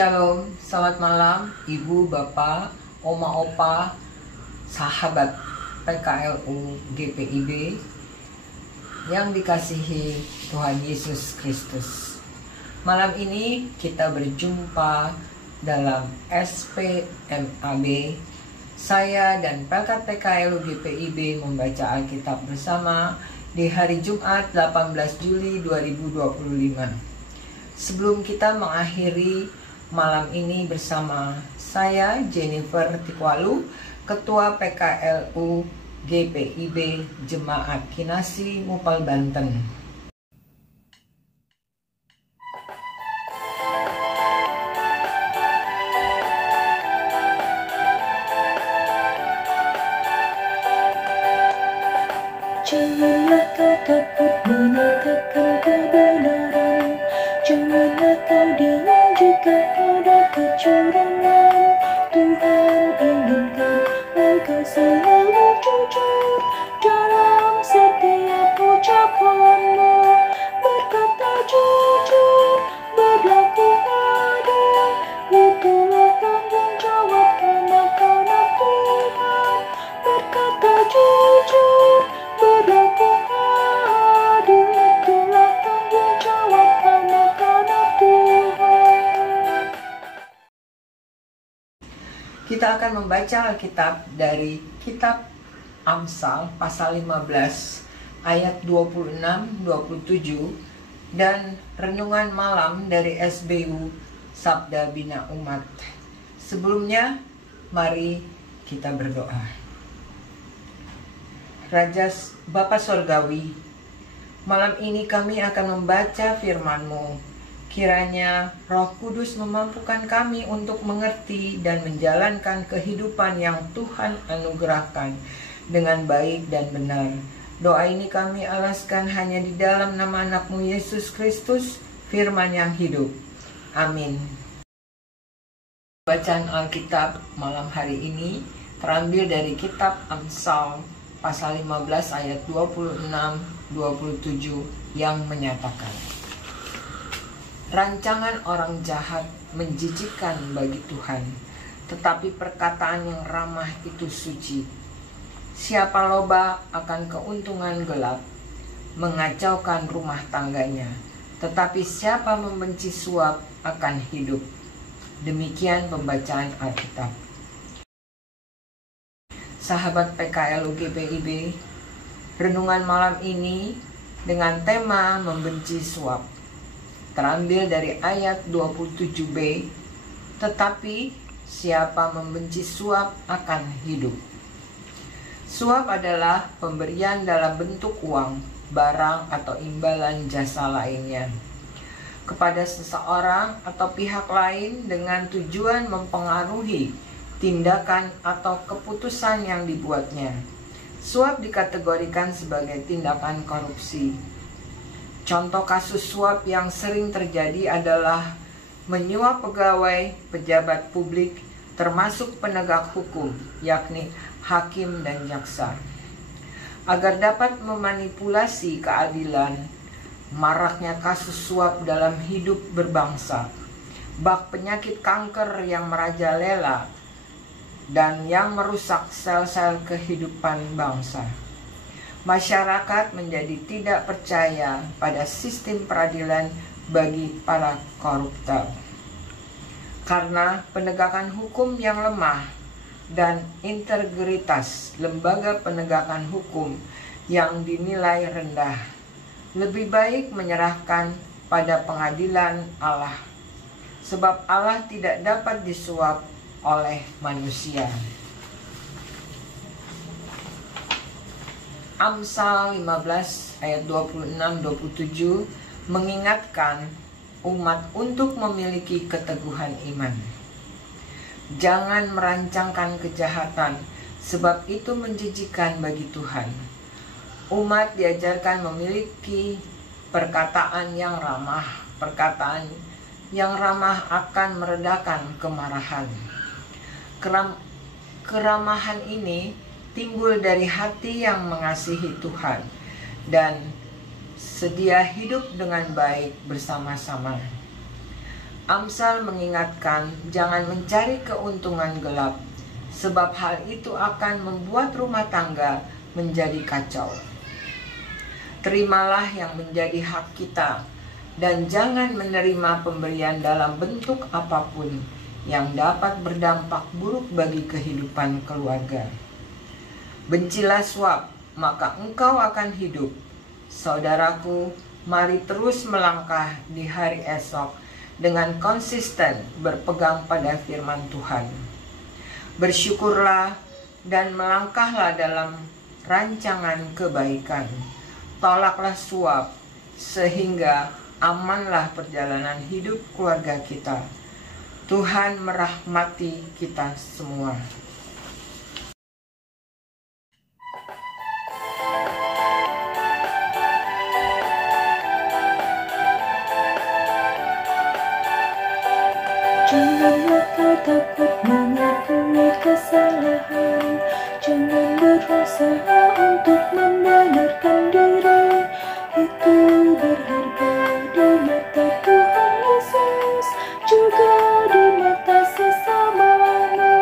Shalom, selamat malam Ibu, Bapak, Oma, Opa, sahabat PKLU GPIB yang dikasihi Tuhan Yesus Kristus. Malam ini kita berjumpa dalam SPMAB. Saya dan Pelkat PKLU GPIB membaca Alkitab bersama di hari Jumat 18 Juli 2025. Sebelum kita mengakhiri malam ini bersama saya, Jennifer Tikwalu, Ketua PKLU GPIB Jemaat Kinasi Mupal Banten. Janganlah kau takut menyatakan kebenaran, janganlah kau diam jika ada kecurangan. Tuhan inginkan engkau selalu jujur dalam setiap ucapanmu, berkata jujur, berlaku adil, itulah tanggung jawab anak-anak Tuhan. Berkata jujur, berlaku adil, itulah tanggung jawab anak-anak Tuhan. Kita akan membaca Alkitab dari Kitab Amsal pasal 15 ayat 26-27 dan renungan malam dari SBU Sabda Bina Umat. Sebelumnya, mari kita berdoa. Raja Bapa Sorgawi, malam ini kami akan membaca firman-Mu. Kiranya Roh Kudus memampukan kami untuk mengerti dan menjalankan kehidupan yang Tuhan anugerahkan dengan baik dan benar. Doa ini kami alaskan hanya di dalam nama anak-Mu Yesus Kristus, firman yang hidup. Amin. Bacaan Alkitab malam hari ini terambil dari Kitab Amsal pasal 15 ayat 26-27 yang menyatakan, rancangan orang jahat menjijikkan bagi Tuhan, tetapi perkataan yang ramah itu suci. Siapa loba akan keuntungan gelap, mengacaukan rumah tangganya, tetapi siapa membenci suap akan hidup. Demikian pembacaan Alkitab. Sahabat PKLU GPIB, renungan malam ini dengan tema membenci suap terambil dari ayat 27b, tetapi siapa membenci suap akan hidup. Suap adalah pemberian dalam bentuk uang, barang atau imbalan jasa lainnya kepada seseorang atau pihak lain dengan tujuan mempengaruhi tindakan atau keputusan yang dibuatnya. Suap dikategorikan sebagai tindakan korupsi. Contoh kasus suap yang sering terjadi adalah menyuap pegawai, pejabat publik, termasuk penegak hukum, yakni hakim dan jaksa. Agar dapat memanipulasi keadilan, maraknya kasus suap dalam hidup berbangsa, bak penyakit kanker yang merajalela, dan yang merusak sel-sel kehidupan bangsa. Masyarakat menjadi tidak percaya pada sistem peradilan bagi para koruptor karena penegakan hukum yang lemah dan integritas lembaga penegakan hukum yang dinilai rendah. Lebih baik menyerahkan pada pengadilan Allah, sebab Allah tidak dapat disuap oleh manusia. Amsal 15 ayat 26-27 mengingatkan umat untuk memiliki keteguhan iman. Jangan merancangkan kejahatan, sebab itu menjijikkan bagi Tuhan. Umat diajarkan memiliki perkataan yang ramah. Perkataan yang ramah akan meredakan kemarahan. Keramahan ini timbul dari hati yang mengasihi Tuhan dan sedia hidup dengan baik bersama-sama. Amsal mengingatkan jangan mencari keuntungan gelap, sebab hal itu akan membuat rumah tangga menjadi kacau. Terimalah yang menjadi hak kita, dan jangan menerima pemberian dalam bentuk apapun yang dapat berdampak buruk bagi kehidupan keluarga. Bencilah suap, maka engkau akan hidup. Saudaraku, mari terus melangkah di hari esok dengan konsisten berpegang pada firman Tuhan. Bersyukurlah dan melangkahlah dalam rancangan kebaikan. Tolaklah suap, sehingga amanlah perjalanan hidup keluarga kita. Tuhan merahmati kita semua. Janganlah kau takut mengakui kesalahan, jangan berusaha untuk membenarkan diri. Itu berharga di mata Tuhan Yesus, juga di mata sesamamu.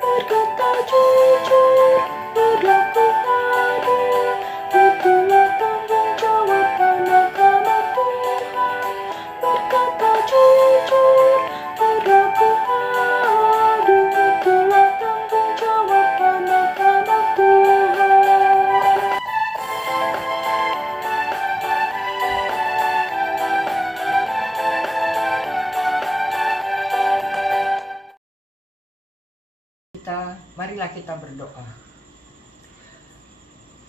Berkata jujur, berlaku adil, itulah tanggung jawab anak-anak Tuhan. Berkata jujur, berlaku adil, itulah tanggung jawab anak-anak Tuhan. Marilah kita berdoa.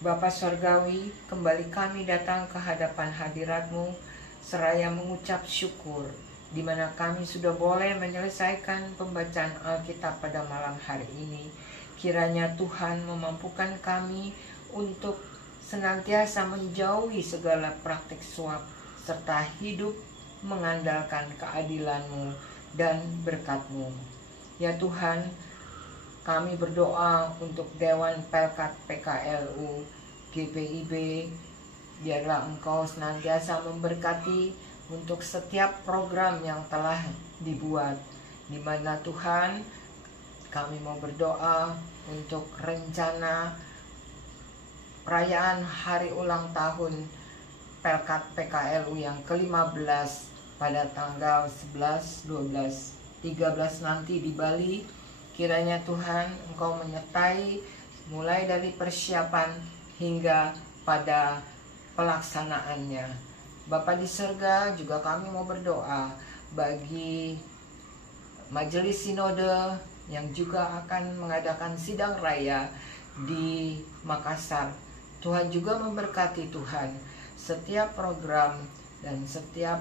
Bapa Sorgawi, kembali kami datang ke hadapan hadirat-Mu seraya mengucap syukur di mana kami sudah boleh menyelesaikan pembacaan Alkitab pada malam hari ini. Kiranya Tuhan memampukan kami untuk senantiasa menjauhi segala praktik suap serta hidup mengandalkan keadilan-Mu dan berkat-Mu. Ya Tuhan, kami berdoa untuk Dewan Pelkat PKLU GPIB, biarlah Engkau senantiasa memberkati untuk setiap program yang telah dibuat, di mana Tuhan kami mau berdoa untuk rencana perayaan hari ulang tahun Pelkat PKLU yang ke-15 pada tanggal 11, 12, 13 nanti di Bali. Kiranya Tuhan Engkau menyertai mulai dari persiapan hingga pada pelaksanaannya. Bapa di surga, juga kami mau berdoa bagi Majelis Sinode yang juga akan mengadakan sidang raya di Makassar. Tuhan juga memberkati Tuhan setiap program dan setiap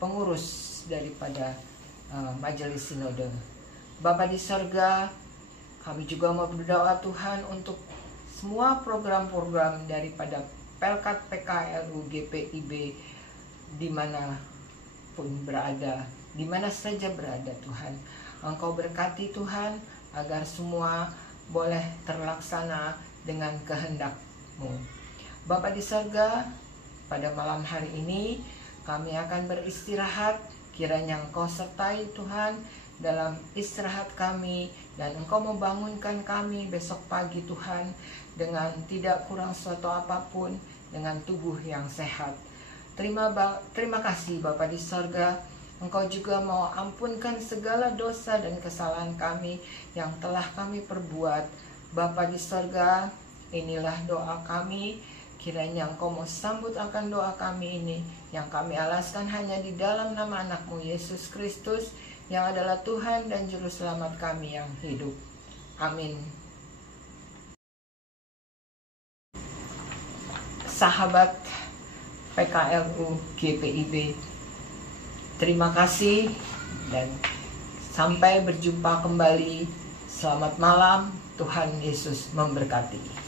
pengurus daripada Majelis Sinode. Bapa di surga, kami juga mau berdoa Tuhan untuk semua program-program daripada Pelkat PKLU GPIB dimanapun berada, dimana saja berada Tuhan. Engkau berkati Tuhan agar semua boleh terlaksana dengan kehendak-Mu. Bapa di surga, pada malam hari ini kami akan beristirahat. Kiranya Engkau sertai Tuhan dalam istirahat kami, dan Engkau membangunkan kami besok pagi Tuhan dengan tidak kurang suatu apapun, dengan tubuh yang sehat. Terima kasih Bapa di sorga. Engkau juga mau ampunkan segala dosa dan kesalahan kami yang telah kami perbuat. Bapa di sorga, inilah doa kami. Kiranya Engkau mau sambut akan doa kami ini, yang kami alaskan hanya di dalam nama anak-Mu Yesus Kristus, yang adalah Tuhan dan Juru Selamat kami yang hidup. Amin. Sahabat PKLU GPIB, terima kasih dan sampai berjumpa kembali. Selamat malam, Tuhan Yesus memberkati.